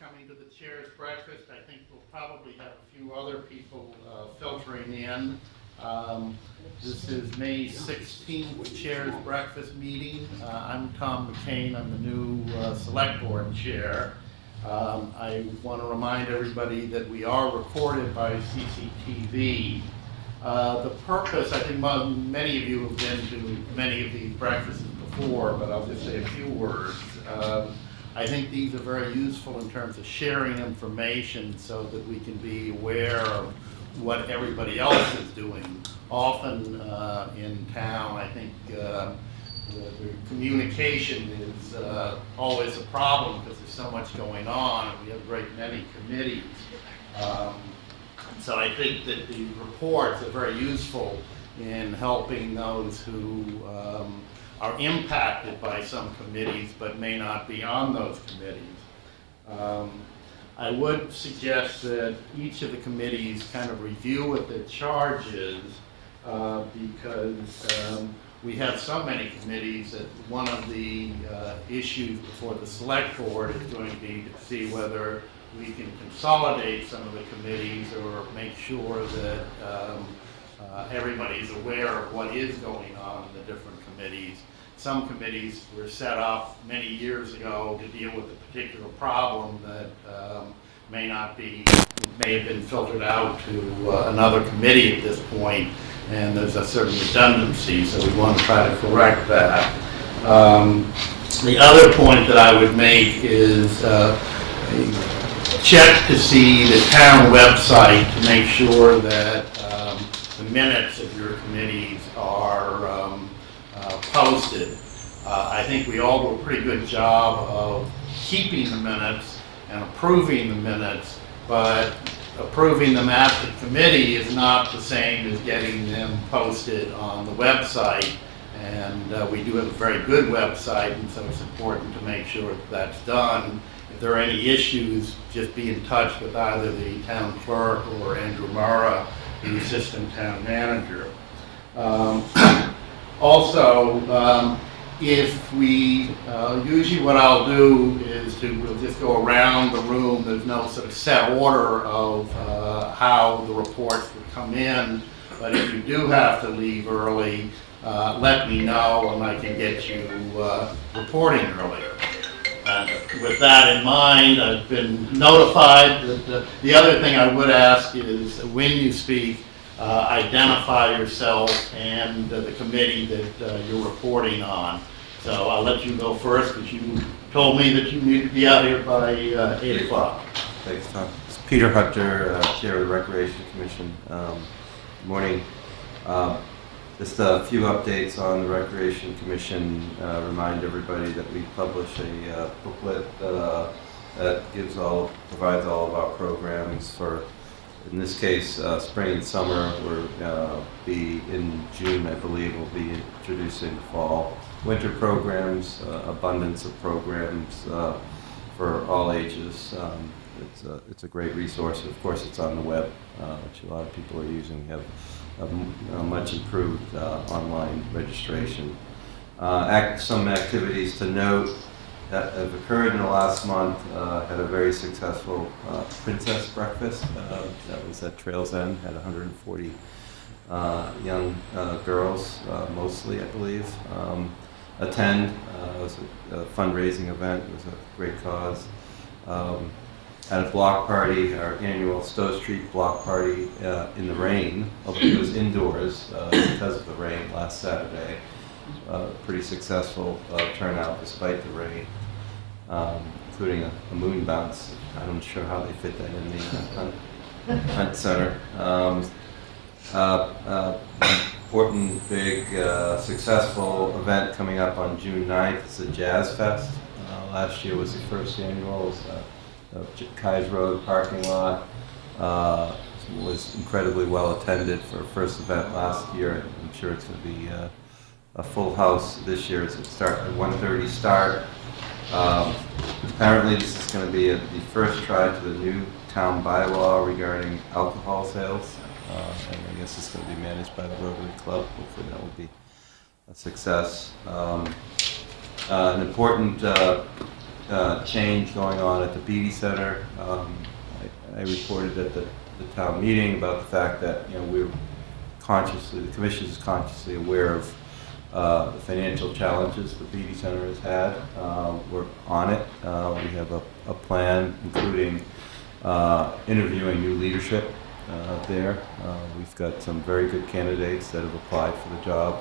coming to the Chair's Breakfast. I think we'll probably have a few other people filtering in. This is May 16th Chair's Breakfast meeting. I'm Tom McCain. I'm the new Select Board Chair. I want to remind everybody that we are recorded by CCTV. The purpose, I think many of you have been to many of these breakfasts before, but I'll just say a few words. I think these are very useful in terms of sharing information so that we can be aware of what everybody else is doing. Often in town, I think the communication is always a problem because there's so much going on. We have a great many committees. So I think that the reports are very useful in helping those who are impacted by some committees but may not be on those committees. I would suggest that each of the committees kind of review what their charge is because we have so many committees that one of the issues before the Select Board is going to be to see whether we can consolidate some of the committees or make sure that everybody's aware of what is going on in the different committees. Some committees were set up many years ago to deal with a particular problem that may have been filtered out to another committee at this point, and there's a certain redundancy, so we want to try to correct that. The other point that I would make is check to see the town website to make sure that the minutes of your committees are posted. I think we all do a pretty good job of keeping the minutes and approving the minutes, but approving them at the committee is not the same as getting them posted on the website. And we do have a very good website, and so it's important to make sure that that's done. If there are any issues, just be in touch with either the town clerk or Andrew Mara, the assistant town manager. Also, if we, usually what I'll do is we'll just go around the room. There's no sort of set order of how the reports would come in, but if you do have to leave early, let me know and I can get you reporting earlier. And with that in mind, I've been notified that the other thing I would ask is when you speak, identify yourself and the committee that you're reporting on. So I'll let you go first because you told me that you need to be out here by 8 o'clock. Thanks, Tom. It's Peter Hunter, Chair of the Recreation Commission. Good morning. Just a few updates on the Recreation Commission. Remind everybody that we publish a booklet that provides all of our programs for, in this case, spring and summer. We'll be in June, I believe, we'll be introducing fall winter programs, abundance of programs for all ages. It's a great resource. Of course, it's on the web, which a lot of people are using. We have a much improved online registration. Some activities to note that have occurred in the last month. Had a very successful Princess Breakfast that was at Trails End. Had 140 young girls, mostly, I believe, attend. It was a fundraising event. It was a great cause. Had a block party, our annual Stowe Street block party in the rain. It was indoors because of the rain last Saturday. Pretty successful turnout despite the rain, including a moon bounce. I'm not sure how they fit that in the Hunt Center. Important, big, successful event coming up on June 9th. It's a Jazz Fest. Last year was the first annual. Kais Road parking lot was incredibly well attended for a first event last year. I'm sure it's going to be a full house this year. It's at 1:30 start. Apparently this is going to be the first try to the new town bylaw regarding alcohol sales. And I guess it's going to be managed by the Rotary Club. Hopefully that will be a success. An important change going on at the Beatty Center. I reported at the town meeting about the fact that, you know, we're consciously, the commission is consciously aware of the financial challenges the Beatty Center has had. We're on it. We have a plan, including interviewing new leadership there. We've got some very good candidates that have applied for the job.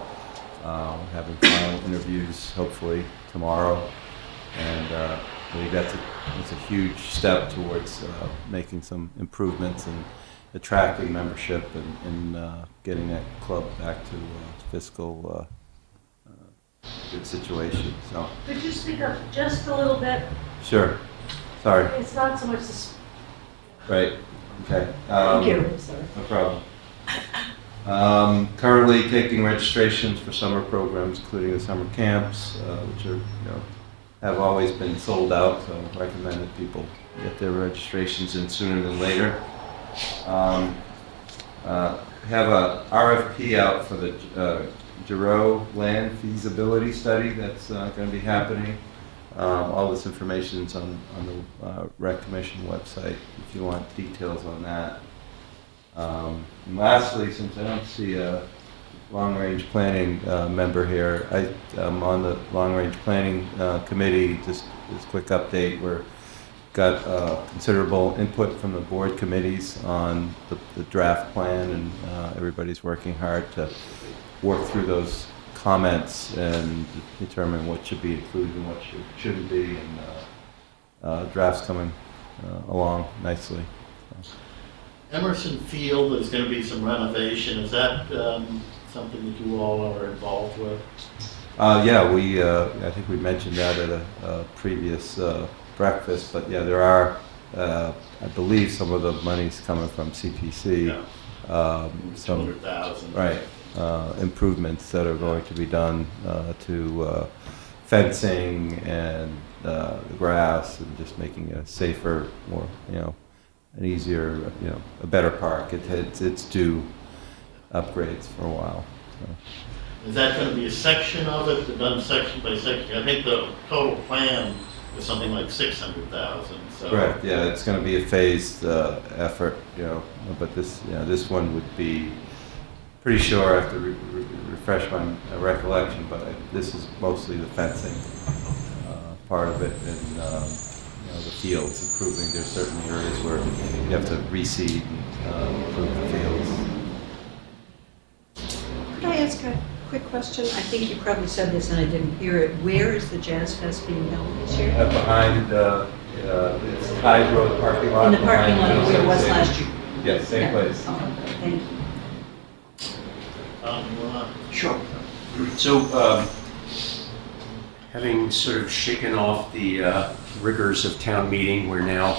Having final interviews hopefully tomorrow, and I think that's a huge step towards making some improvements and attracting membership and getting that club back to fiscal good situation. So Could you speak up just a little bit? sure. Sorry. It's not so much this. Right. Okay. Thank you. Sorry. No problem. Currently taking registrations for summer programs, including the summer camps, which are, you know, have always been sold out, so I recommend that people get their registrations in sooner than later. Have a RFP out for the Giroux land feasibility study that's going to be happening. All this information is on the Rec Commission website if you want details on that. And lastly, since I don't see a long-range planning member here, I'm on the long-range planning committee. Just this quick update, we're got considerable input from the board committees on the draft plan, and everybody's working hard to work through those comments and determine what should be included and what shouldn't be, and drafts coming along nicely. So. Emerson Field, there's going to be some renovation. Is that something that you all are involved with? Yeah, I think we mentioned that at a previous breakfast, but yeah, there are, I believe some of the money's coming from CPC. Yeah. Some 200,000. Right. Improvements that are going to be done to fencing and the grass, and just making it a safer, more, you know, an easier, you know, a better park. It's due upgrades for a while. So. Is that going to be a section of it, done section by section? I think the total plan is something like 600,000. So. Correct. Yeah, it's going to be a phased effort, you know. But this, you know, this one would be. Pretty sure I have to refresh my recollection, but this is mostly the fencing part of it, and you know, the fields, improving. There's certain areas where you have to reseed and improve the fields. Could I ask a quick question? I think you probably said this and I didn't hear it. Where is the Jazz Fest being held this year? Behind it's Hyde Road parking lot. In the parking lot where it was Same- last year? Yes, same Yeah. place. Oh, thank you. Sure. So, having sort of shaken off the rigors of town meeting, we're now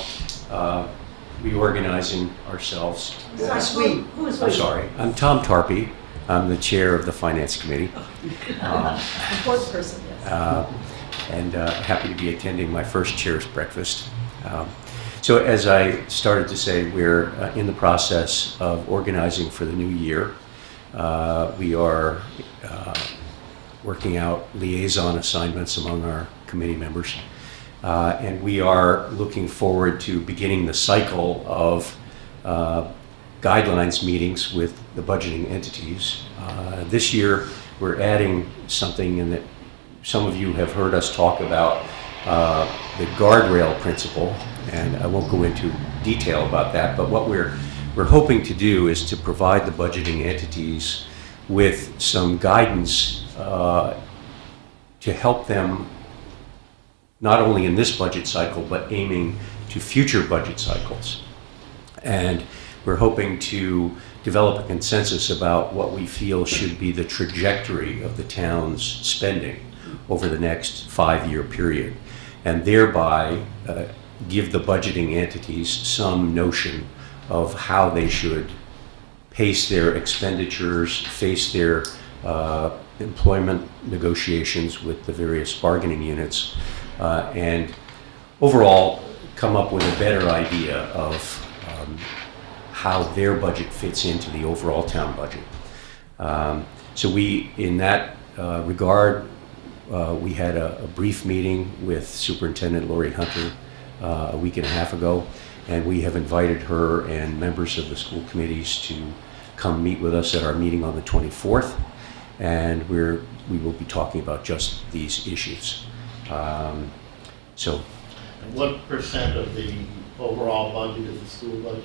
reorganizing ourselves. Yes, we. Who is I'm we? sorry, I'm Tom Tarpey. I'm the chair of the Finance Committee. Important person, yes. And happy to be attending my first chair's breakfast. So as I started to say, we're in the process of organizing for the new year. We are working out liaison assignments among our committee members. And we are looking forward to beginning the cycle of guidelines meetings with the budgeting entities. This year, we're adding something in that some of you have heard us talk about, the guardrail principle, and I won't go into detail about that, but what we're hoping to do is to provide the budgeting entities with some guidance to help them not only in this budget cycle, but aiming to future budget cycles. And we're hoping to develop a consensus about what we feel should be the trajectory of the town's spending over the next 5-year period, and thereby give the budgeting entities some notion of how they should pace their expenditures, face their employment negotiations with the various bargaining units, and overall come up with a better idea of how their budget fits into the overall town budget. So we, in that regard, we had a brief meeting with Superintendent Lori Hunter a week and a half ago, and we have invited her and members of the school committees to come meet with us at our meeting on the 24th, and we will be talking about just these issues. So What percent of the overall budget is the school budget?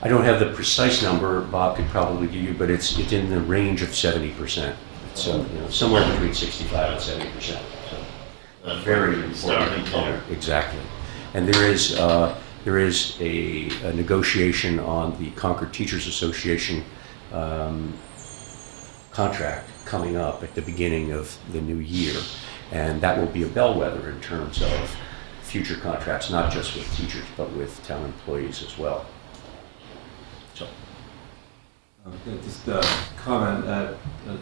I don't have the precise number, Bob could probably give you, but it's in the range of 70%. It's somewhere between 65 and 70%. So That's very what we're important starting component. there. Exactly. And there is a negotiation on the Concord Teachers Association contract coming up at the beginning of the new year, and that will be a bellwether in terms of future contracts, not just with teachers, but with town employees as well. So, Just a comment,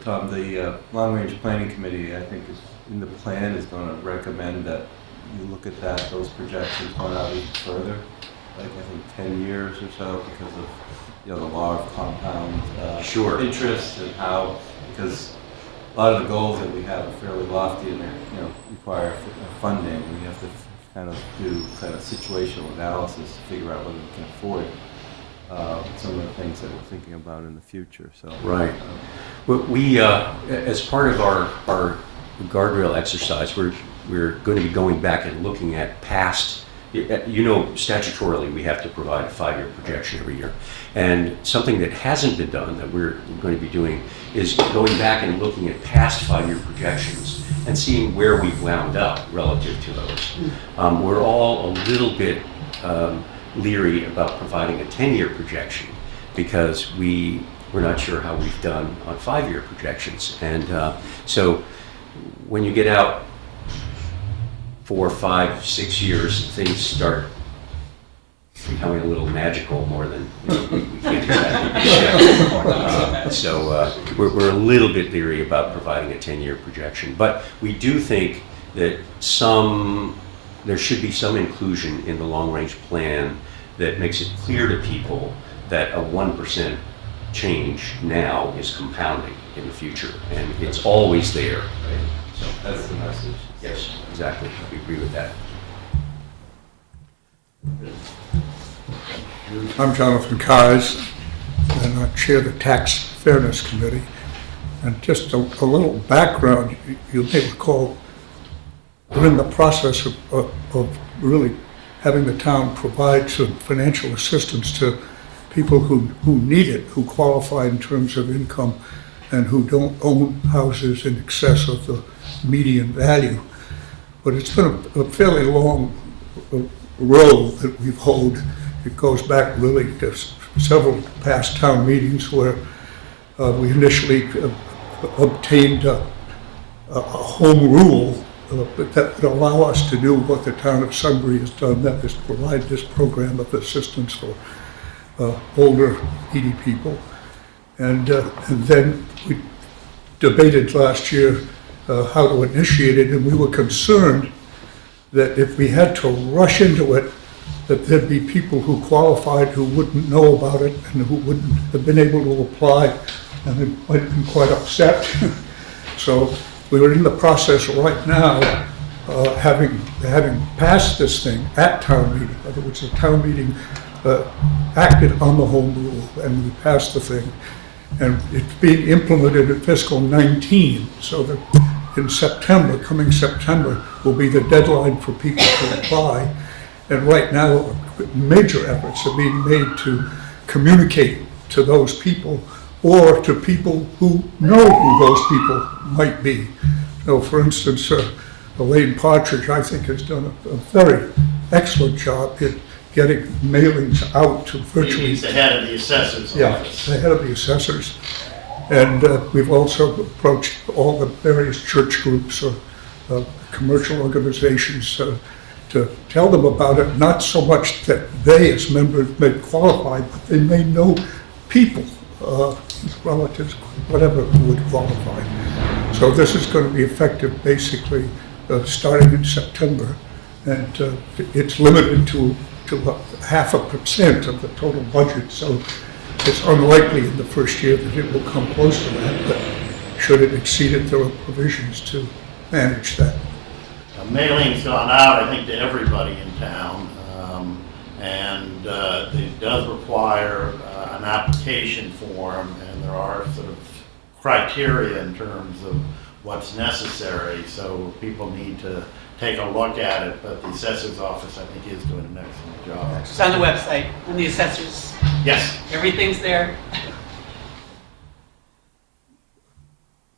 Tom, the long-range planning committee, I think, is in the plan is going to recommend that you look at those projections going out even further, like I think 10 years or so, because of the law of compound Sure. interest and how, because a lot of the goals that we have are fairly lofty and require funding. We have to kind of do situational analysis to figure out whether we can afford some of the things that we're thinking about in the future. So right. We as part of our guardrail exercise, we're going to be going back and looking at past. Statutorily, we have to provide a 5-year projection every year. And something that hasn't been done that we're going to be doing is going back and looking at past 5-year projections and seeing where we've wound up relative to those. We're all a little bit leery about providing a 10-year projection because we're not sure how we've done on 5-year projections. And so when you get out 4, 5, 6 years, things start becoming a little magical more than we can't exactly. So we're a little bit leery about providing a 10-year projection, but we do think that there should be some inclusion in the long-range plan that makes it clear to people that a 1% change now is compounding in the future, and it's always there. Right? So that's the message. yes, exactly. We agree with that. I'm Jonathan Keyes, and I chair the Tax Fairness Committee. And just a little background, you may recall, we're in the process of really having the town provide some financial assistance to people who need it, who qualify in terms of income, and who don't own houses in excess of the median value. But it's been a fairly long road that we've held. It goes back really to several past town meetings where we initially obtained a home rule that would allow us to do what the town of Sunbury has done, that is provide this program of assistance for older, needy people. And then we debated last year how to initiate it, and we were concerned that if we had to rush into it, that there'd be people who qualified who wouldn't know about it and who wouldn't have been able to apply, and they might have been quite upset. So we were in the process right now, having passed this thing at town meeting. In other words, the town meeting acted on the home rule, and we passed the thing. And it's being implemented in fiscal 19, so that in September, coming September, will be the deadline for people to apply. And right now, major efforts are being made to communicate to those people or to people who know who those people might be. So for instance, Elaine Partridge, I think, has done a very excellent job in getting mailings out to virtually... He's the head of the assessor's office. Yeah, the head of the assessors. And we've also approached all the various church groups or commercial organizations to tell them about it, not so much that they as members may qualify, but they may know people, relatives, whatever, who would qualify. So this is going to be effective basically starting in September, and it's limited to 0.5% of the total budget, so it's unlikely in the first year that it will come close to that, but should it exceed it, there are provisions to manage that? Mailing's gone out, I think, to everybody in town, and it does require an application form, and there are sort of criteria in terms of what's necessary, so people need to take a look at it, but the assessor's office, I think, is doing an excellent job. It's on the website, on the assessors. Yes. Everything's there.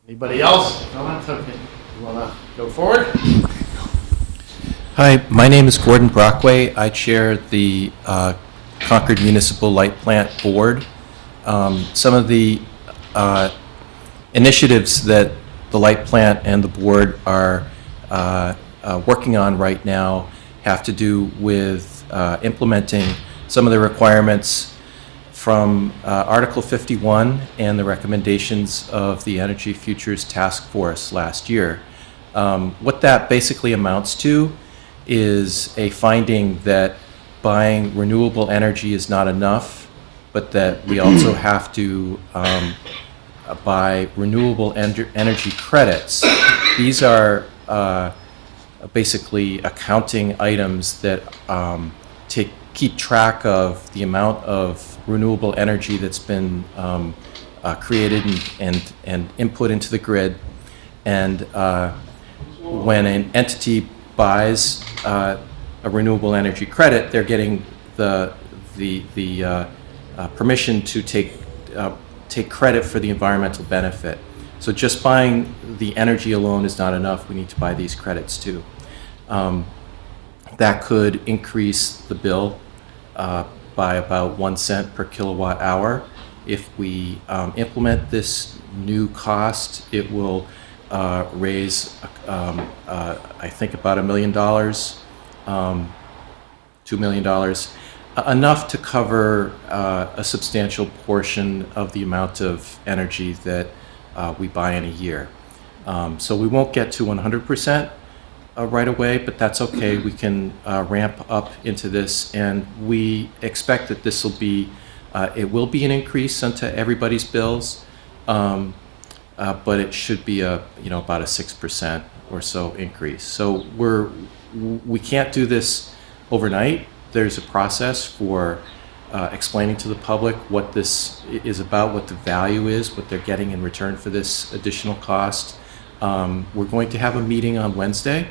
Anybody else? No, that's okay. You want to go forward? Hi, my name is Gordon Brockway. I chair the Concord Municipal Light Plant Board. Some of the initiatives that the light plant and the board are working on right now have to do with implementing some of the requirements from Article 51 and the recommendations of the Energy Futures Task Force last year. What that basically amounts to is a finding that buying renewable energy is not enough, but that we also have to buy renewable energy credits. These are basically accounting items that keep track of the amount of renewable energy that's been created and input into the grid. And when an entity buys a renewable energy credit, they're getting the permission to take credit for the environmental benefit. So just buying the energy alone is not enough. We need to buy these credits too. That could increase the bill by about 1 cent per kilowatt hour. If we implement this new cost, it will raise, I think, about $1 million, $2 million, enough to cover a substantial portion of the amount of energy that we buy in a year. So we won't get to 100% right away, but that's okay. We can ramp up into this, and we expect that this will be, it will be an increase into everybody's bills, but it should be about a 6% or so increase. So we can't do this overnight. There's a process for explaining to the public what this is about, what the value is, what they're getting in return for this additional cost. We're going to have a meeting on Wednesday,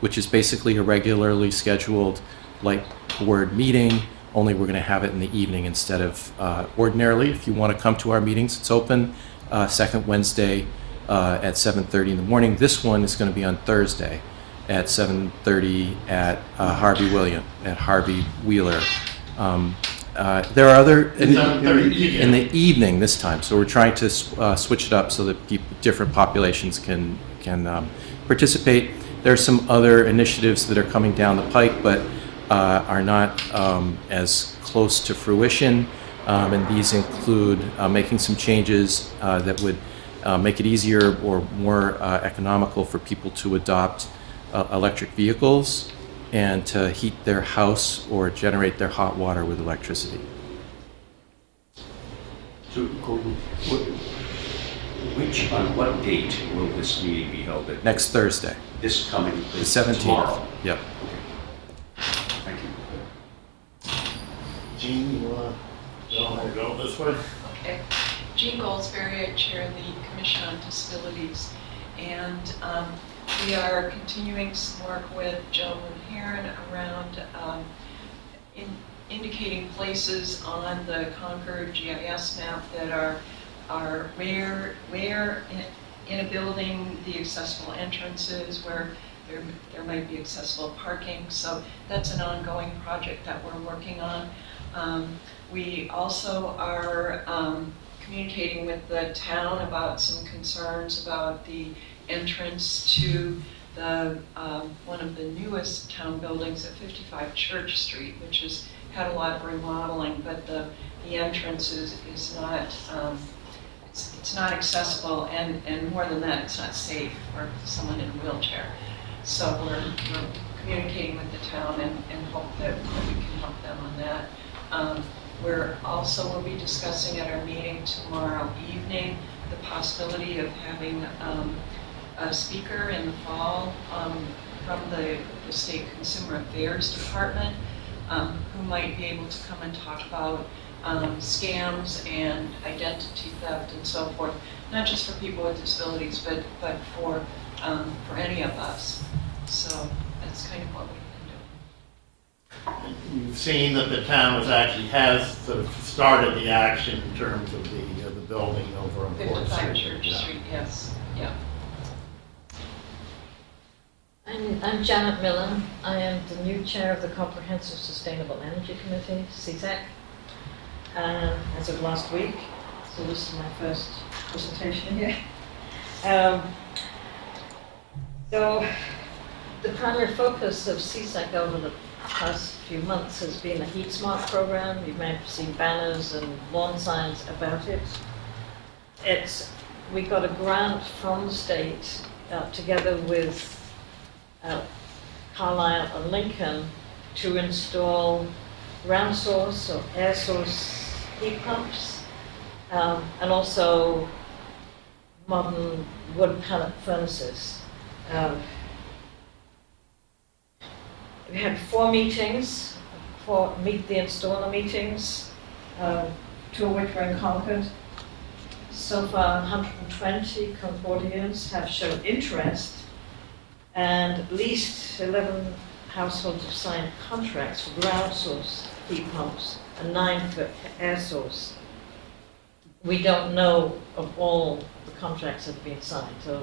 which is basically a regularly scheduled light board meeting, only we're going to have it in the evening instead of ordinarily. If you want to come to our meetings, it's open second Wednesday at 7:30 in the morning. This one is going to be on Thursday at 7:30 at Harvey Wheeler. There are other in the evening this time, so we're trying to switch it up so that different populations can participate. There are some other initiatives that are coming down the pike, but are not as close to fruition, and these include making some changes that would make it easier or more economical for people to adopt electric vehicles and to heat their house or generate their hot water with electricity. So, Gordon, on what date will this meeting be held? Next Thursday, This coming, the 17th. tomorrow? Yep. Thank you. Jean, you want to go this way? Okay. Jean Goldsberry, I chair the Commission on Disabilities, and we are continuing some work with Joan Heron around indicating places on the Concord GIS map that are where in a building the accessible entrances, where there might be accessible parking. So that's an ongoing project that we're working on. We also are communicating with the town about some concerns about the entrance to the one of the newest town buildings at 55 Church Street, which has had a lot of remodeling, but the entrance is not it's not accessible, and more than that, it's not safe for someone in a wheelchair. So we're communicating with the town and hope that we can help them on that. We'll be discussing at our meeting tomorrow evening the possibility of having a speaker in the fall from the State Consumer Affairs Department who might be able to come and talk about scams and identity theft and so forth, not just for people with disabilities, but for any of us. So that's kind of what we can do. You've seen that the town has sort of started the action in terms of the building over on Fourth 55 Street. Church Yeah. Street, yes, yeah. I'm Janet Miller. I am the new chair of the Comprehensive Sustainable Energy Committee, CSEC, as of last week. So this is my first presentation here. So the primary focus of CSEC over the past few months has been a Heat Smart program. You may have seen banners and lawn signs about it. We got a grant from the state together with Carlisle and Lincoln to install ground source or air source heat pumps and also modern wood pellet furnaces. We had 4 meetings, 4 Meet the Installer meetings, 2 of which were in Concord. So far, 120 Concordians have shown interest, and at least 11 households have signed contracts for ground source heat pumps and 9 for air source. We don't know of all the contracts that have been signed, so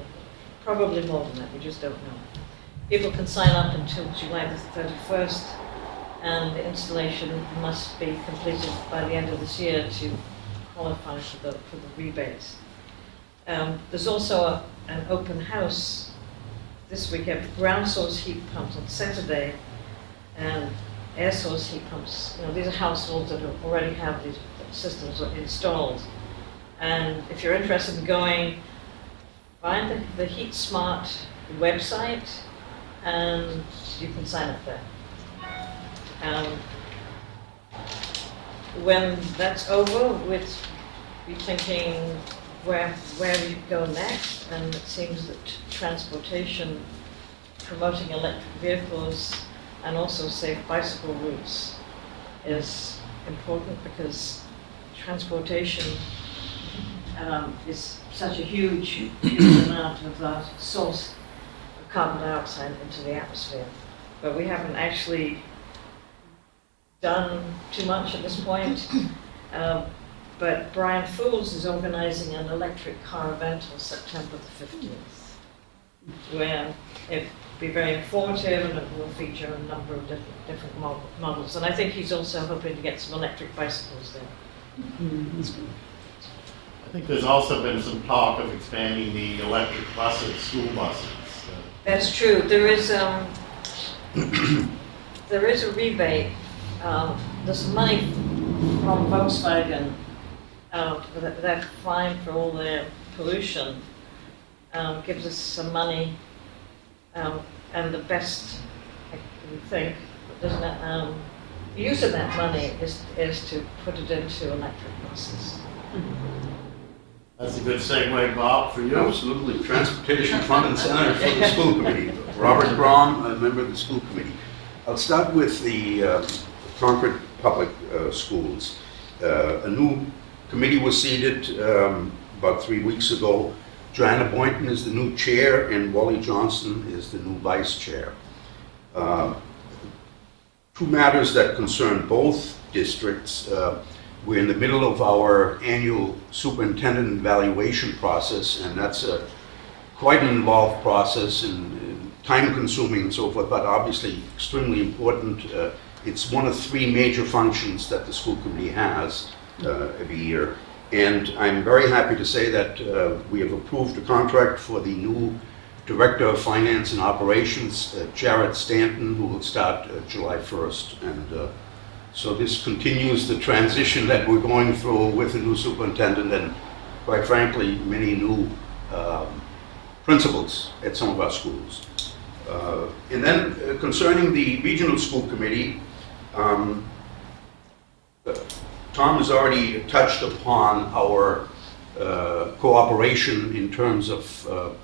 probably more than that, we just don't know. People can sign up until July the 31st, and the installation must be completed by the end of this year to qualify for the rebates. There's also an open house this weekend for ground source heat pumps on Saturday and air source heat pumps. You know, these are households that already have these systems installed. And if you're interested in going, find the Heat Smart website and you can sign up there. When that's over, we'll be thinking where we go next, and it seems that transportation, promoting electric vehicles and also safe bicycle routes is important because transportation is such a huge amount of source of carbon dioxide into the atmosphere. But we haven't actually done too much at this point. But Brian Fools is organizing an electric car event on September the 15th, where it'll be very informative and it will feature a number of different models. And I think he's also hoping to get some electric bicycles there. I think there's also been some talk of expanding the electric buses, school buses. That's true. There is a rebate. There's money from Volkswagen that fine for all their pollution gives us some money, and the best, I think, doesn't it, use of that money is to put it into electric buses. That's a good segue, Bob, for you. Absolutely. Transportation front and center for the school committee. Robert Brom, a member of the school committee. I'll start with the Concord Public Schools. A new committee was seated about 3 weeks ago. Joanna Boynton is the new chair and Wally Johnson is the new vice chair. 2 matters that concern both districts. We're in the middle of our annual superintendent evaluation process, and that's quite an involved process and time-consuming and so forth, but obviously extremely important. It's one of 3 major functions that the school committee has every year. And I'm very happy to say that we have approved a contract for the new Director of Finance and Operations, Jared Stanton, who will start July 1st. And so this continues the transition that we're going through with the new superintendent and, quite frankly, many new principals at some of our schools. And then concerning the regional school committee, Tom has already touched upon our cooperation in terms of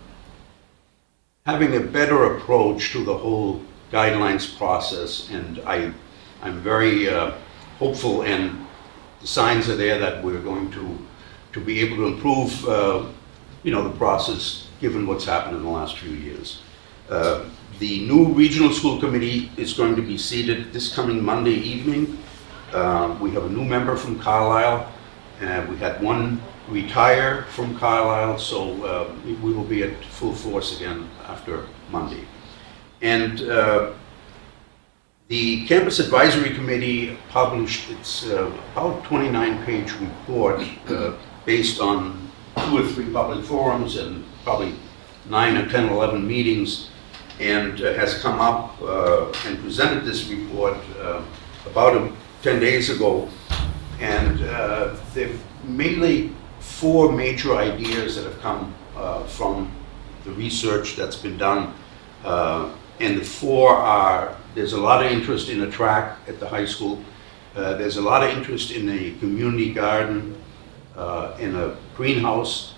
having a better approach to the whole guidelines process, and I'm very hopeful, and the signs are there that we're going to be able to improve, the process, given what's happened in the last few years. The new regional school committee is going to be seated this coming Monday evening. We have a new member from Carlisle, and we had one retire from Carlisle, so we will be at full force again after Monday. And the Campus Advisory Committee published its about 29-page report based on 2 or 3 public forums and probably 9 or 10, 11 meetings, and has come up and presented this report about 10 days ago. And they've mainly 4 major ideas that have come from the research that's been done. And the 4 are, there's a lot of interest in a track at the high school. There's a lot of interest in a community garden, in a greenhouse,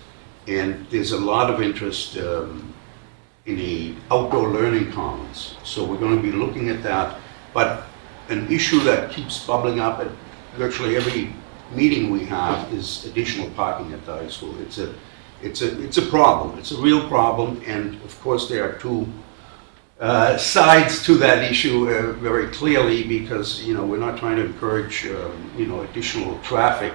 and there's a lot of interest in a outdoor learning commons. So we're going to be looking at that. But an issue that keeps bubbling up at virtually every meeting we have is additional parking at the high school. It's a problem. It's a real problem, and of course there are 2 sides to that issue very clearly, because we're not trying to encourage additional traffic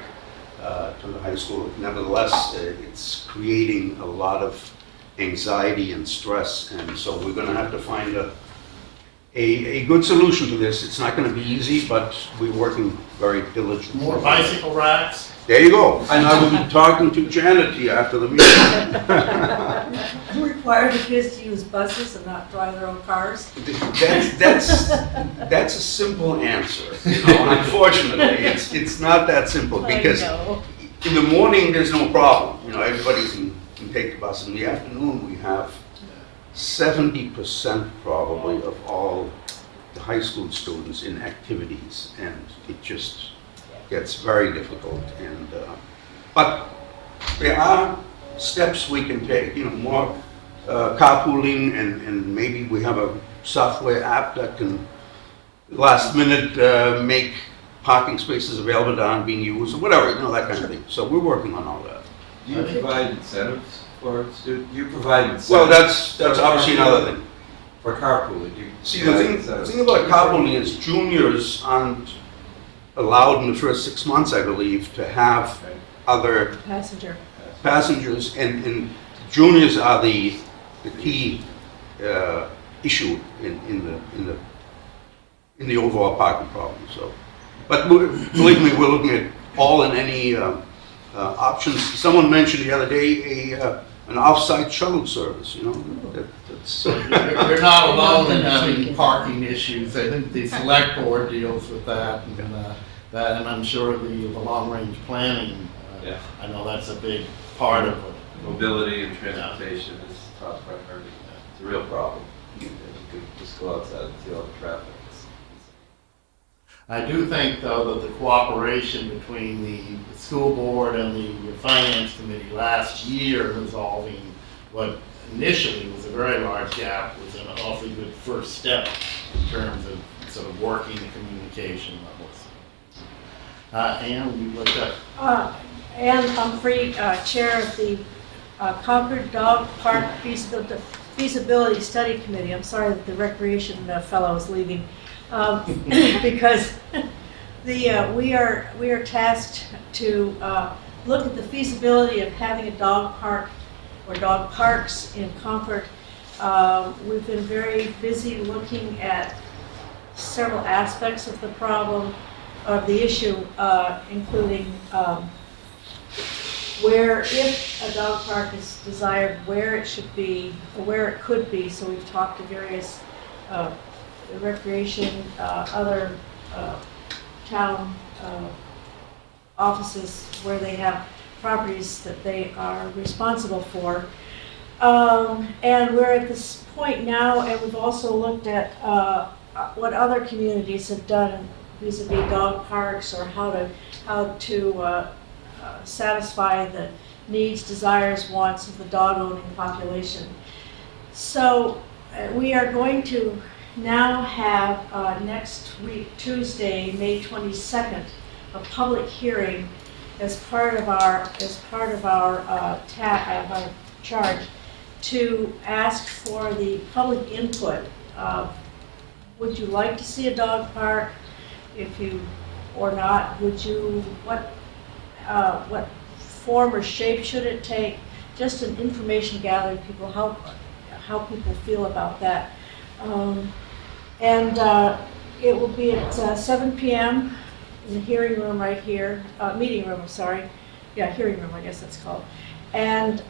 to the high school. Nevertheless, it's creating a lot of anxiety and stress, and so we're going to have to find a good solution to this. It's not going to be easy, but we're working very diligently. More bicycle racks? There you go. And I will be talking to Janet here after the meeting. Require the kids to use buses and not drive their own cars? That's a simple answer. Unfortunately, it's not that simple, because in the morning there's no problem. Everybody can take the bus. In the afternoon, we have 70% probably of all the high school students in activities, and it just gets very difficult. And but there are steps we can take. More carpooling, and maybe we have a software app that can last minute make parking spaces available that aren't being used, or whatever, that kind of thing. So we're working on all that. Do you provide incentives for students? You provide incentives? Well, that's obviously another thing. For carpooling, do you See, the thing about carpooling is juniors aren't allowed in the first 6 months, I believe, to have other passengers, and juniors are the key issue in the overall parking problem. So, but believe me, we're looking at all and any options. Someone mentioned the other day an off-site shuttle service. So you're not alone in having parking issues. I think the select board deals with that, and I'm sure the long-range planning. I know that's a big part of it. Mobility and transportation is top priority. It's a real problem. You could just go outside and see all the traffic. I do think, though, that the cooperation between the school board and the finance committee last year resolving what initially was a very large gap was an awfully good first step in terms of sort of working the communication levels. Anne, you looked up. Anne Humphrey, chair of the Concord Dog Park Feasibility Study Committee. I'm sorry that the recreation fellow is leaving. Because we are tasked to look at the feasibility of having a dog park or dog parks in Concord. We've been very busy looking at several aspects of the problem, of the issue, including where, if a dog park is desired, where it should be, or where it could be. So we've talked to various recreation, other town offices where they have properties that they are responsible for. And we're at this point now, and we've also looked at what other communities have done vis-a-vis dog parks, or how to satisfy the needs, desires, wants of the dog-owning population. So we are going to now have next week, Tuesday, May 22nd, a public hearing as part of our charge to ask for the public input. Would you like to see a dog park? If you or not, would you? What form or shape should it take? Just an information gathering, people how people feel about that. It will be at 7 p.m. in the hearing room right here, meeting room, I'm sorry. Yeah, hearing room, I guess that's called. And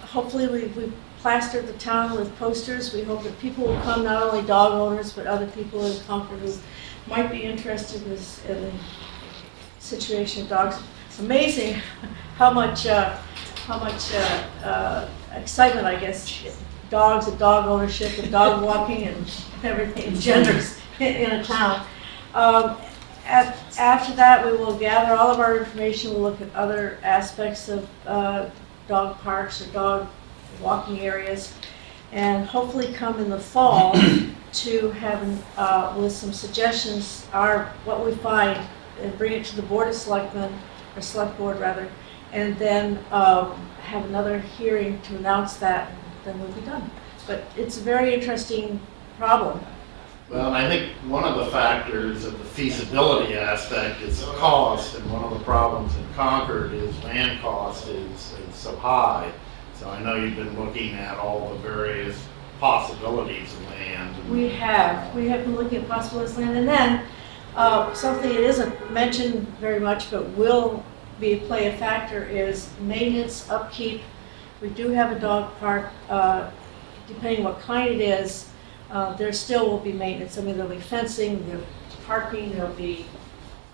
hopefully we've plastered the town with posters. We hope that people will come, not only dog owners, but other people in Concord who might be interested in the situation of dogs. It's amazing how much excitement, I guess, dogs and dog ownership and dog walking and everything engenders in a town. After that, we will gather all of our information. We'll look at other aspects of dog parks or dog walking areas, and hopefully come in the fall to have with some suggestions, what we find, and bring it to the Board of Selectmen, or Select Board rather, and then have another hearing to announce that, and then we'll be done. But it's a very interesting problem. Well, I think one of the factors of the feasibility aspect is the cost, and one of the problems in Concord is land cost is so high. So I know you've been looking at all the various possibilities of land. We have been looking at possibilities of land, and then something that isn't mentioned very much but will play a factor is maintenance, upkeep. We do have a dog park, depending what kind it is, there still will be maintenance. I mean, there'll be fencing, there'll be parking, there'll be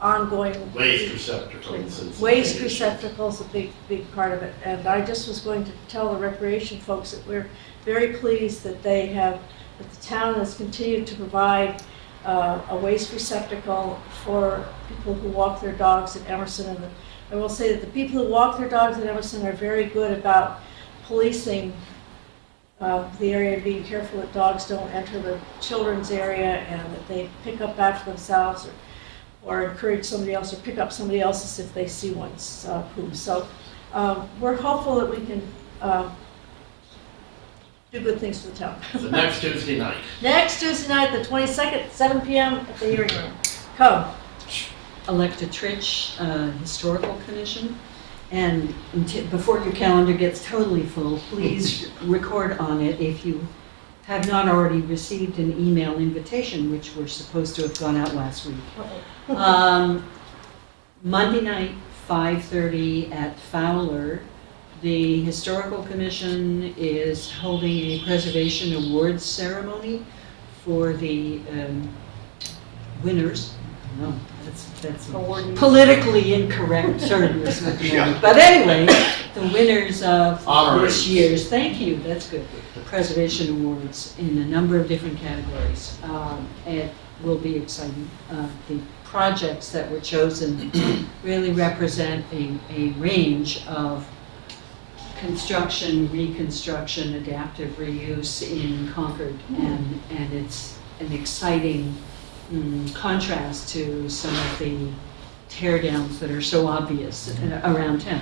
ongoing. Waste receptacles. Waste receptacles, a big part of it. And I just was going to tell the recreation folks that we're very pleased that that the town has continued to provide a waste receptacle for people who walk their dogs at Emerson. And I will say that the people who walk their dogs at Emerson are very good about policing the area, and being careful that dogs don't enter the children's area, and that they pick up after themselves, or encourage somebody else, or pick up somebody else's if they see one's poop. So we're hopeful that we can do good things for the town. So next Tuesday night. Next Tuesday night, the 22nd, 7 p.m. at the hearing room. Come. Electa Tritch, Historical Commission. And before your calendar gets totally full, please record on it if you have not already received an email invitation, which were supposed to have gone out last week. Monday night, 5:30 at Fowler, the Historical Commission is holding a preservation awards ceremony for the winners. No, that's politically incorrect term. But anyway, the winners of this year's, thank you, that's good, the Preservation Awards in a number of different categories. It will be exciting. The projects that were chosen really represent a range of construction, reconstruction, adaptive reuse in Concord, and it's an exciting contrast to some of the tear downs that are so obvious around town.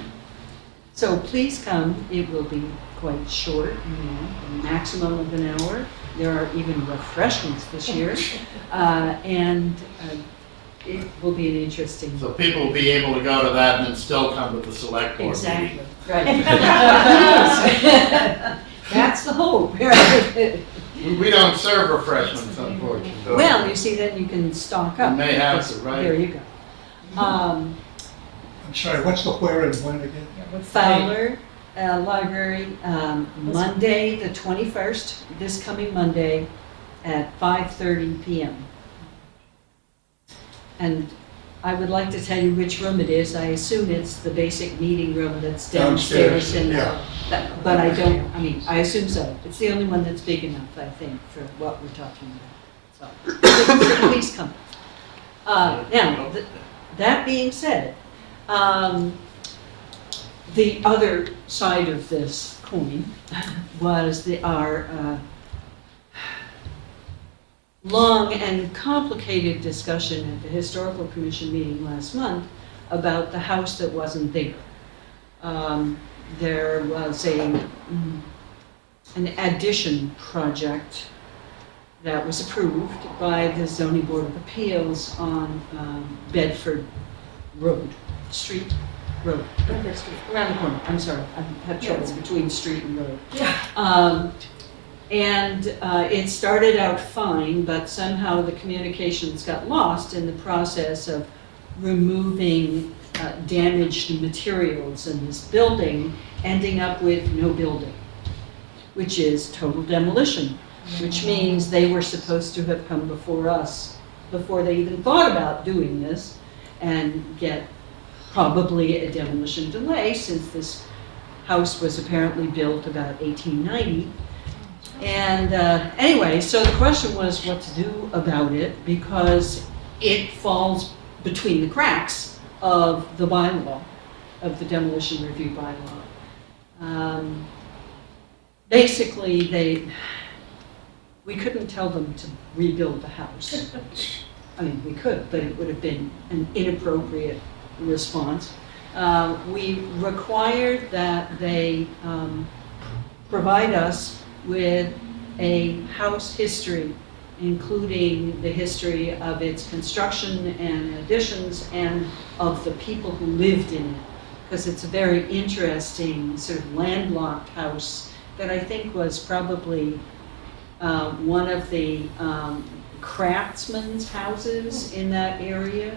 So please come. It will be quite short, a maximum of an hour. There are even refreshments this year, and it will be an interesting. So people will be able to go to that and then still come to the select board Exactly. meeting. Right. That's the hope. We don't serve refreshments, unfortunately. Well, you see, then you can stock up. You may have to, right? There you go. I'm sorry, what's the where and when again? Fowler Library, Monday, the 21st, this coming Monday at 5:30 p.m. And I would like to tell you which room it is. I assume it's the basic meeting room that's downstairs. But I don't, I assume so. It's the only one that's big enough, I think, for what we're talking about. So please come. Now, that being said, The other side of this coin was our long and complicated discussion at the Historical Commission meeting last month about the house that wasn't there. There was an addition project that was approved by the Zoning Board of Appeals on Bedford Road, Road. Around the corner, I'm sorry, I have trouble between street and road. Yeah. It started out fine, but somehow the communications got lost in the process of removing damaged materials in this building, ending up with no building, which is total demolition, which means they were supposed to have come before us, before they even thought about doing this, and get probably a demolition delay, since this house was apparently built about 1890. And anyway, so the question was what to do about it, because it falls between the cracks of the bylaw, of the demolition review bylaw. Basically, we couldn't tell them to rebuild the house. I mean, we could, but it would have been an inappropriate response. We required that they provide us with a house history, including the history of its construction and additions and of the people who lived in it, because it's a very interesting sort of landlocked house that I think was probably one of the craftsmen's houses in that area.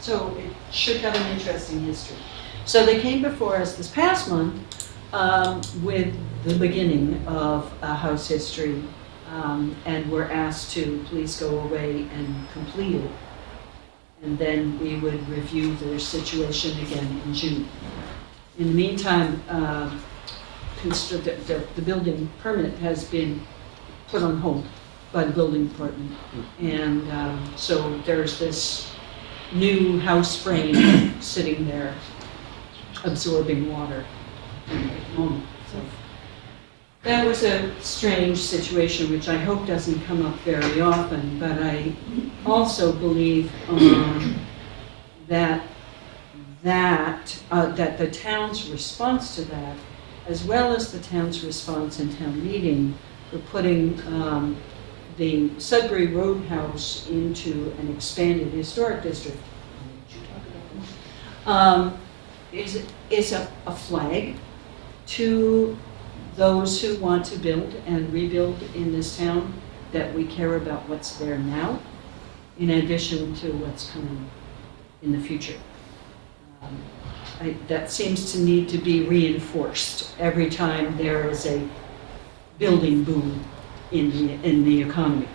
So it should have an interesting history. So they came before us this past month with the beginning of a house history, and were asked to please go away and complete it. And then we would review their situation again in June. In the meantime, the building permit has been put on hold by the building department. And so there's this new house frame sitting there absorbing water at the moment. So that was a strange situation, which I hope doesn't come up very often, but I also believe that the town's response to that, as well as the town's response in town meeting for putting the Sudbury Roadhouse into an expanded historic district, is a flag to those who want to build and rebuild in this town, that we care about what's there now, in addition to what's coming in the future. That seems to need to be reinforced every time there is a building boom in the economy.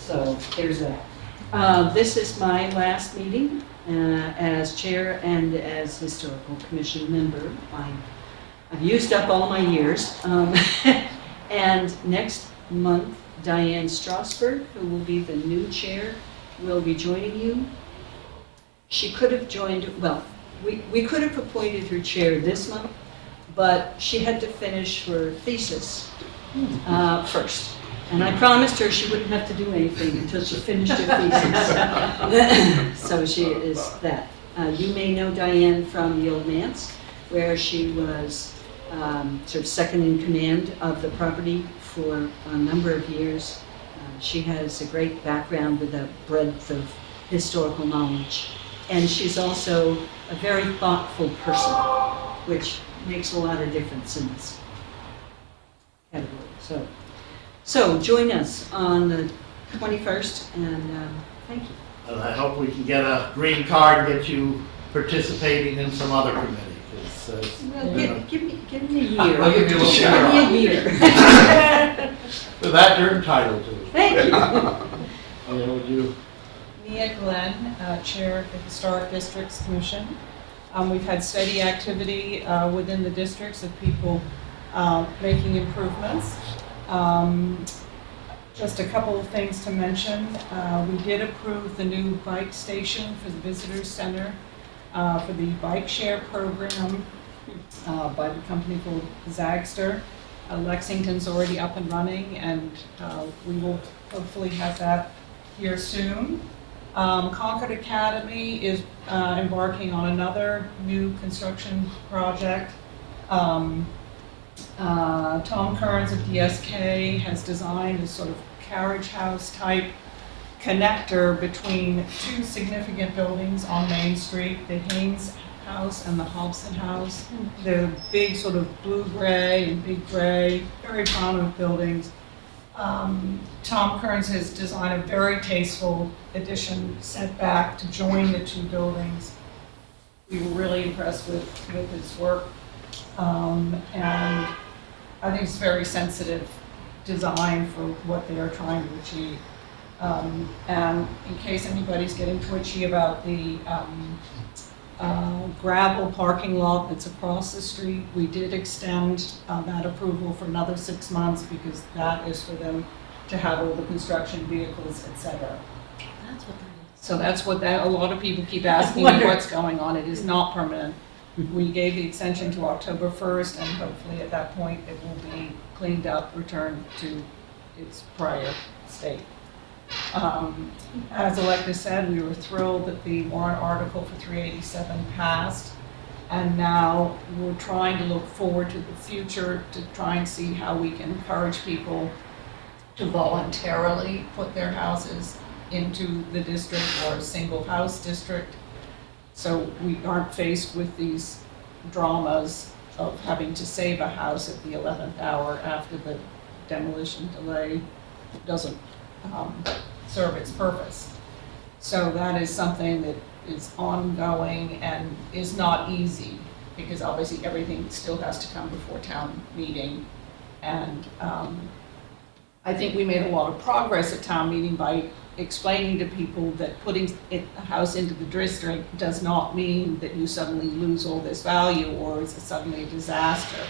So there's that. This is my last meeting as chair and as historical commission member. I've used up all my years. And next month, Diane Strasberg, who will be the new chair, will be joining you. She could have joined, well, we could have appointed her chair this month, but she had to finish her thesis first. And I promised her she wouldn't have to do anything until she finished her thesis. So she is that. You may know Diane from the Old Manse, where she was sort of second in command of the property for a number of years. She has a great background with a breadth of historical knowledge. And she's also a very thoughtful person, which makes a lot of difference in this category. So join us on the 21st, and thank you. And I hope we can get a green card and get you participating in some other committee. Give me a year. I'll give you a little Give me a year. For that, you're entitled to. Thank you. Would you? Mia Glenn, Chair of the Historic Districts Commission. We've had steady activity within the districts of people making improvements. Just a couple of things to mention. We did approve the new bike station for the visitor center for the bike share program by the company called Zagster. Lexington's already up and running, and we will hopefully have that here soon. Concord Academy is embarking on another new construction project. Tom Kearns of DSK has designed a sort of carriage house type connector between two significant buildings on Main Street, the Haynes House and the Hobson House. They're big sort of blue-gray and big gray, very prominent buildings. Tom Kearns has designed a very tasteful addition set back to join the two buildings. We were really impressed with his work. And I think it's very sensitive design for what they are trying to achieve. And in case anybody's getting twitchy about the gravel parking lot that's across the street, we did extend that approval for another 6 months because that is for them to have all the construction vehicles, et cetera. That's what that So that's what that, a lot of people keep asking me what's going on. It is not permanent. We gave the extension to October 1st, and hopefully at that point it will be cleaned up, returned to its prior state. As Electa said, we were thrilled that the warrant article for 387 passed, and now we're trying to look forward to the future to try and see how we can encourage people to voluntarily put their houses into the district or a single house district, so we aren't faced with these dramas of having to save a house at the 11th hour after the demolition delay doesn't serve its purpose. So that is something that is ongoing and is not easy, because obviously everything still has to come before town meeting. And I think we made a lot of progress at town meeting by explaining to people that putting a house into the district does not mean that you suddenly lose all this value or it's suddenly a disaster.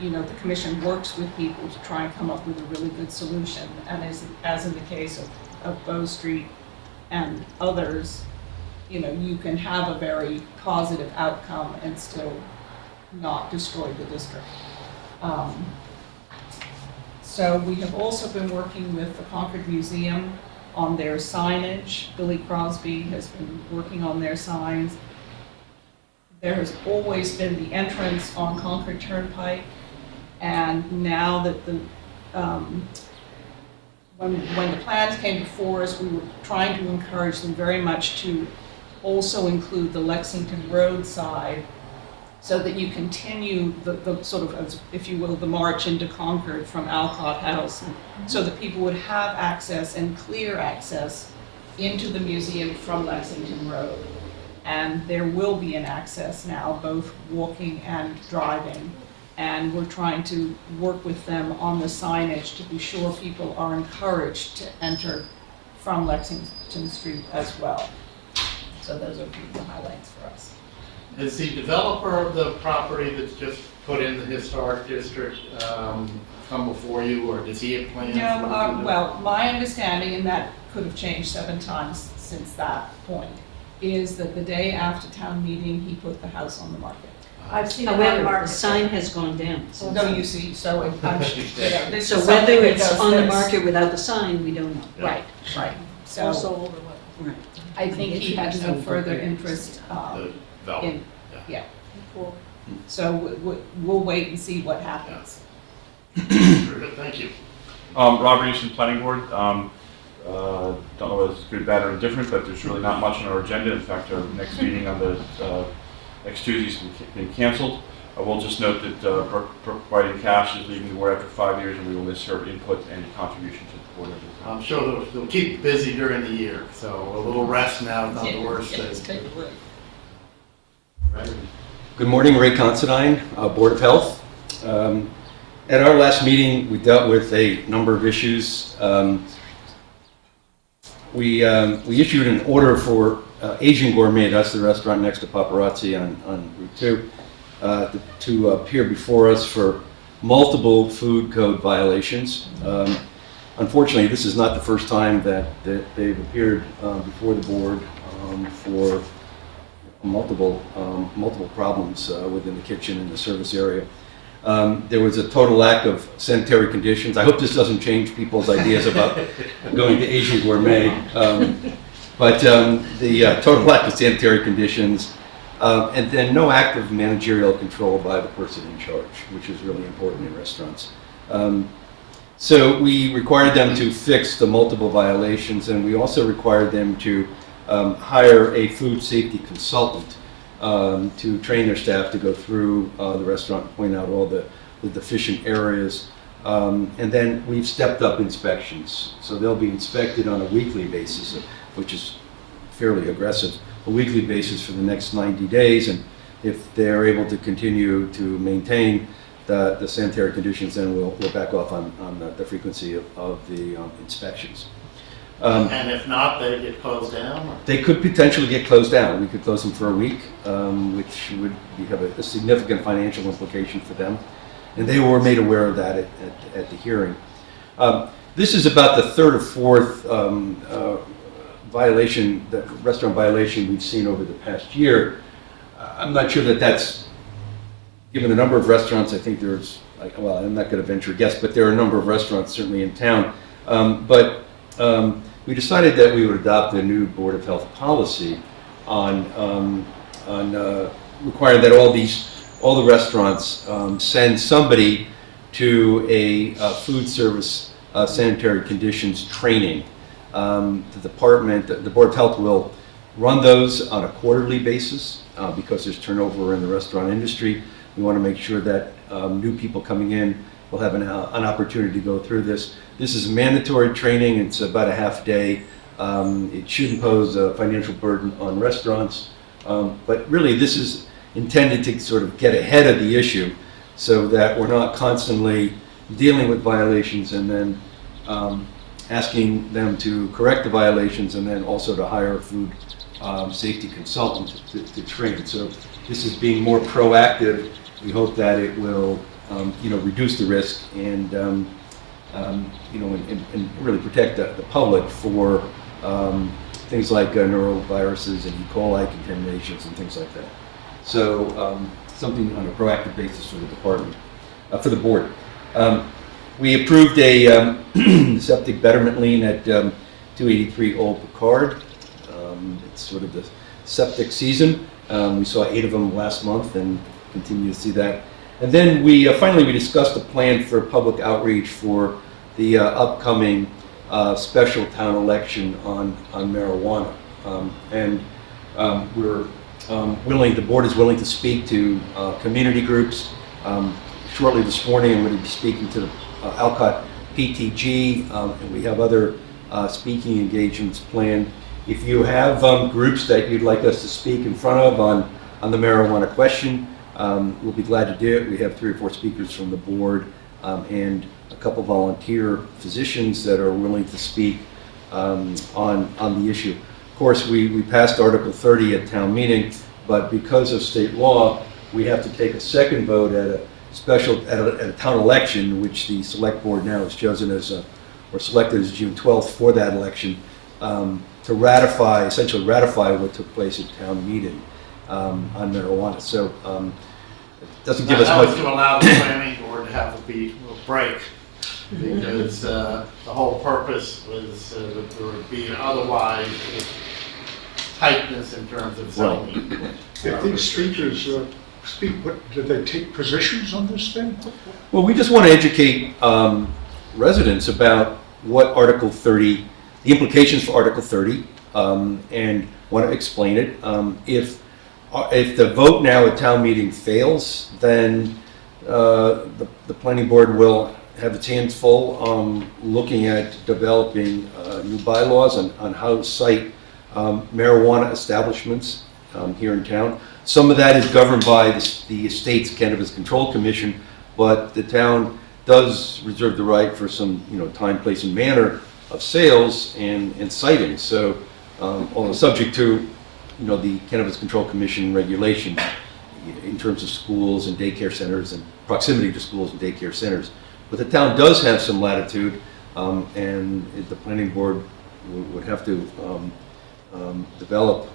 You know, the commission works with people to try and come up with a really good solution, and as in the case of Bow Street and others, you know, you can have a very positive outcome and still not destroy the district. So we have also been working with the Concord Museum on their signage. Billy Crosby has been working on their signs. There has always been the entrance on Concord Turnpike, and now that the when the plans came before us, we were trying to encourage them very much to also include the Lexington Road side, so that you continue the sort of, if you will, the march into Concord from Alcott House, so that people would have access and clear access into the museum from Lexington Road. And there will be an access now, both walking and driving. And we're trying to work with them on the signage to be sure people are encouraged to enter from Lexington Street as well. So those are the highlights for us. Is the developer of the property that's just put in the historic district come before you, or does he have plans? No, well, my understanding, and that could have changed 7 times since that point, is that the day after town meeting, he put the house on the market. I've seen it on However, the the market. sign has gone down. So you see, so I'm, this So is something whether that it's does on the this. market without the sign, we don't know. Right, right. So Also old or what? Right. I think he has no further interest The developer. in, yeah. Cool. So we'll wait and see what happens. Very good, thank you. Robert Easton, Planning Board. Don't know whether it's good, bad, or indifferent, but there's really not much on our agenda. In fact, our next meeting on the next Tuesday's been canceled. I will just note that Brooke Whiting Cash is leaving the board after 5 years, and we will miss her input and contribution to the board. I'm sure they'll keep busy during the year, so a little rest now is not the worst Yeah, let's thing. take a break. Right? Good morning, Ray Considine, Board of Health. At our last meeting, we dealt with a number of issues. We issued an order for Asian Gourmet, that's the restaurant next to Paparazzi on Route 2, to appear before us for multiple food code violations. Unfortunately, this is not the first time that they've appeared before the board for multiple problems within the kitchen and the service area. There was a total lack of sanitary conditions. I hope this doesn't change people's ideas about going to Asian Gourmet. But the total lack of sanitary conditions, and then no active managerial control by the person in charge, which is really important in restaurants. So we required them to fix the multiple violations, and we also required them to hire a food safety consultant to train their staff to go through the restaurant and point out all the deficient areas. And then we've stepped up inspections. So they'll be inspected on a weekly basis, which is fairly aggressive, a weekly basis for the next 90 days. And if they're able to continue to maintain the sanitary conditions, then we'll back off on the frequency of the inspections. And if not, they get closed down? Or? They could potentially get closed down. We could close them for a week, which would have a significant financial implication for them. And they were made aware of that at the hearing. This is about the third or fourth violation, the restaurant violation we've seen over the past year. I'm not sure that that's, given the number of restaurants, I think there's, well, I'm not going to venture a guess, but there are a number of restaurants certainly in town. We decided that we would adopt a new Board of Health policy on requiring that all the restaurants send somebody to a food service sanitary conditions training. The Board of Health will run those on a quarterly basis because there's turnover in the restaurant industry. We want to make sure that new people coming in will have an opportunity to go through this. This is mandatory training. It's about a half day. It should impose a financial burden on restaurants. But really, this is intended to sort of get ahead of the issue so that we're not constantly dealing with violations and then asking them to correct the violations and then also to hire a food safety consultant to train. So this is being more proactive. We hope that it will reduce the risk and really protect the public for things like neuroviruses and E. coli contaminations and things like that. So something on a proactive basis for the department, for the board. We approved a septic betterment lien at 283 Old Picard. It's sort of the septic season. We saw 8 of them last month and continue to see that. And then we finally discussed a plan for public outreach for the upcoming special town election on marijuana. We're willing, the board is willing to speak to community groups. Shortly this morning, I'm going to be speaking to the Alcott PTG, and we have other speaking engagements planned. If you have groups that you'd like us to speak in front of on the marijuana question, we'll be glad to do it. We have 3 or 4 speakers from the board and a couple volunteer physicians that are willing to speak on the issue. Of course, we passed Article 30 at town meeting, but because of state law, we have to take a second vote at a town election, which the select board now has chosen or selected as June 12th for that election, to essentially ratify what took place at town meeting on marijuana. So it doesn't give us much. much. To allow the planning board to have a break, because the whole purpose was that there would be otherwise tightness in terms of zoning. If these speakers speak, did they take positions on this thing? Well, we just want to educate residents about what Article 30, the implications for Article 30, and want to explain it. If the vote now at town meeting fails, then the planning board will have its hands full looking at developing new bylaws on how to cite marijuana establishments here in town. Some of that is governed by the state's Cannabis Control Commission, but the town does reserve the right for some, time, place, and manner of sales and citing. So, although subject to, the Cannabis Control Commission regulations in terms of schools and daycare centers and proximity to schools and daycare centers. But the town does have some latitude, and the planning board would have to develop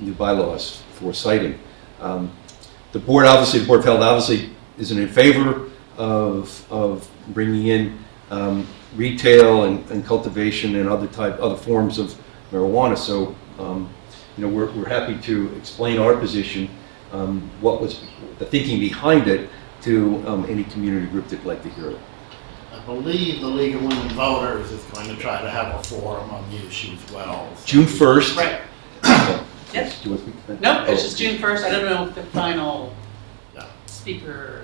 new bylaws for siting. The Board of Health obviously isn't in favor of bringing in retail and cultivation and other forms of marijuana. So, we're happy to explain our position, what was the thinking behind it, to any community group that'd like to hear it. I believe the League of Women Voters is going to try to have a forum on the issue as well. June 1st. Right. Yes. Do you want to speak to that? No, it's Oh, just June 1st. I don't know if the final Yeah. speaker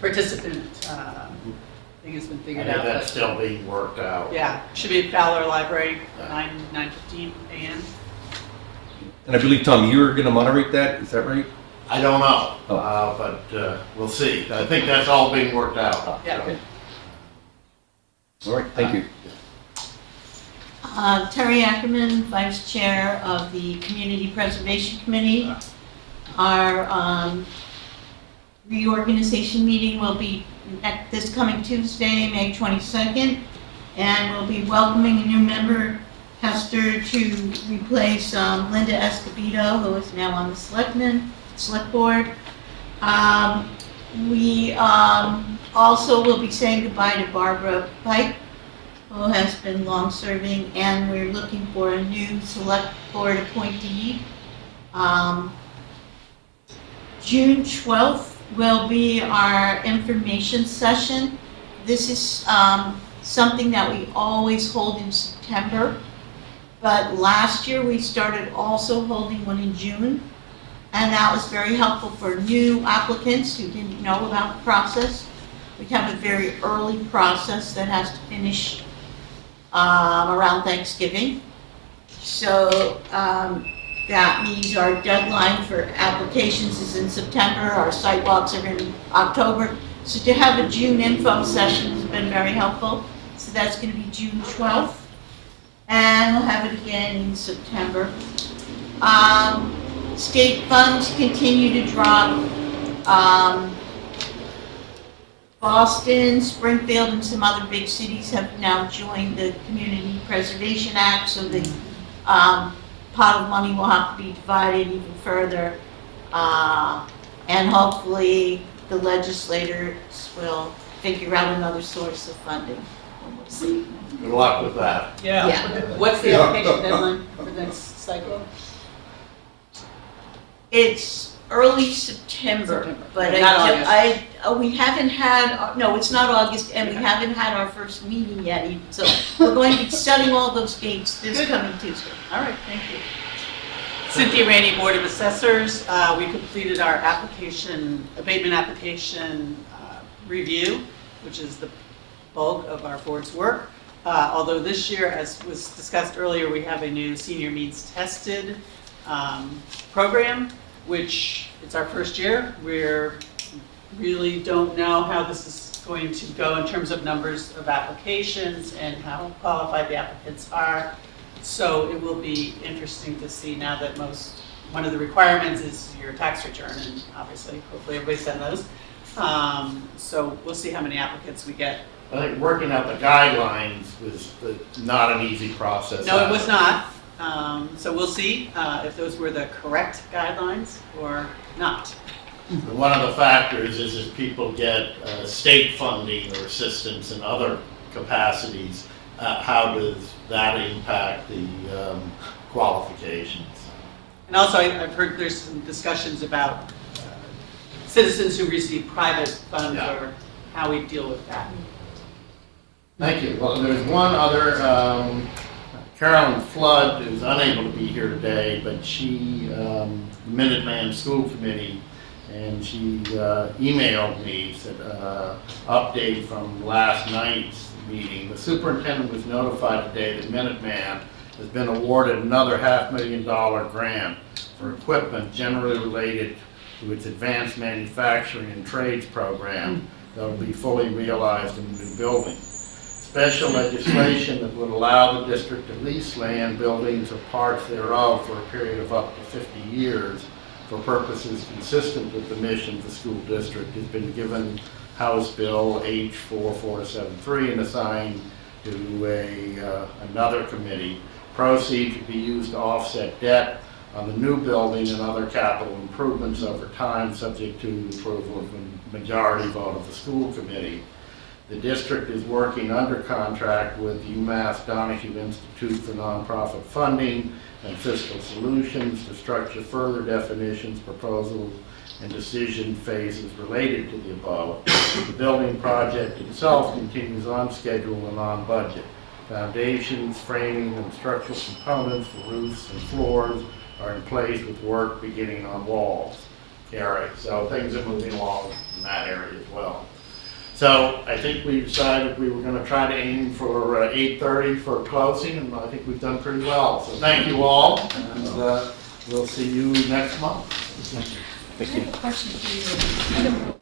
participant thing has been I figured think out. that's but- still being worked out. Yeah, should be at Fowler Library, Yeah. 9:15 a.m. And I believe, Tom, you're going to moderate that, is that right? I don't know, Oh. but we'll see. I think that's all being worked out. Yeah, good. All right, thank you. Terry Ackerman, Vice Chair of the Community Preservation Committee. Our reorganization meeting will be at this coming Tuesday, May 22nd, and we'll be welcoming a new member, Hester, to replace Linda Escobedo, who is now on the Select Board. We also will be saying goodbye to Barbara Pike, who has been long-serving, and we're looking for a new Select Board appointee. June 12th will be our information session. This is something that we always hold in September, but last year we started also holding one in June, and that was very helpful for new applicants who didn't know about the process. We have a very early process that has to finish around Thanksgiving. So that means our deadline for applications is in September, our sidewalks are in October. So to have a June info session has been very helpful. So that's going to be June 12th. And we'll have it again in September. State funds continue to drop. Boston, Springfield, and some other big cities have now joined the Community Preservation Act, so the pot of money will have to be divided even further. And hopefully the legislators will figure out another source of funding. We'll see. Good luck with that. Yeah. Yeah. What's the application deadline for the next cycle? It's early September, but Not August. we haven't had, no, it's not August, and we haven't had our first meeting yet, even. So we're going to be setting all those dates this coming Tuesday. All right, thank you. Cynthia Rainey, Board of Assessors. We completed our abatement application review, which is the bulk of our board's work. Although this year, as was discussed earlier, we have a new senior means tested program, which it's our first year. We're really don't know how this is going to go in terms of numbers of applications and how qualified the applicants are. So it will be interesting to see now that one of the requirements is your tax return, and obviously, hopefully everybody sent those. So we'll see how many applicants we get. I think working out the guidelines was not an easy process. No, it was not. So we'll see if those were the correct guidelines or not. One of the factors is if people get state funding or assistance in other capacities, how does that impact the qualifications? And also, I've heard there's some discussions about citizens who receive private funds Yeah. or how we deal with that. Thank you. Well, there's one other, Carolyn Flood is unable to be here today, but she, Minuteman School Committee, and she emailed me, said, update from last night's meeting. The superintendent was notified today that Minuteman has been awarded another $500,000 grant for equipment generally related to its advanced manufacturing and trades program that will be fully realized in the new building. Special legislation that would allow the district to lease land, buildings, or parts thereof for a period of up to 50 years for purposes consistent with the mission of the school district has been given House Bill H4473 and assigned to another committee. Proceeds will be used to offset debt on the new building and other capital improvements over time, subject to the approval of a majority vote of the school committee. The district is working under contract with UMass Donahue Institute for Nonprofit Funding and Fiscal Solutions to structure further definitions, proposals, and decision phases related to the above. The building project itself continues on schedule and on budget. Foundations, framing, and structural components for roofs and floors are in place with work beginning on walls. Gary, so things are moving along in that area as well. So I think we decided we were going to try to aim for 8:30 for closing, and I think we've done pretty well. So thank you all, and we'll see you next month. Thank you. I have a question for you.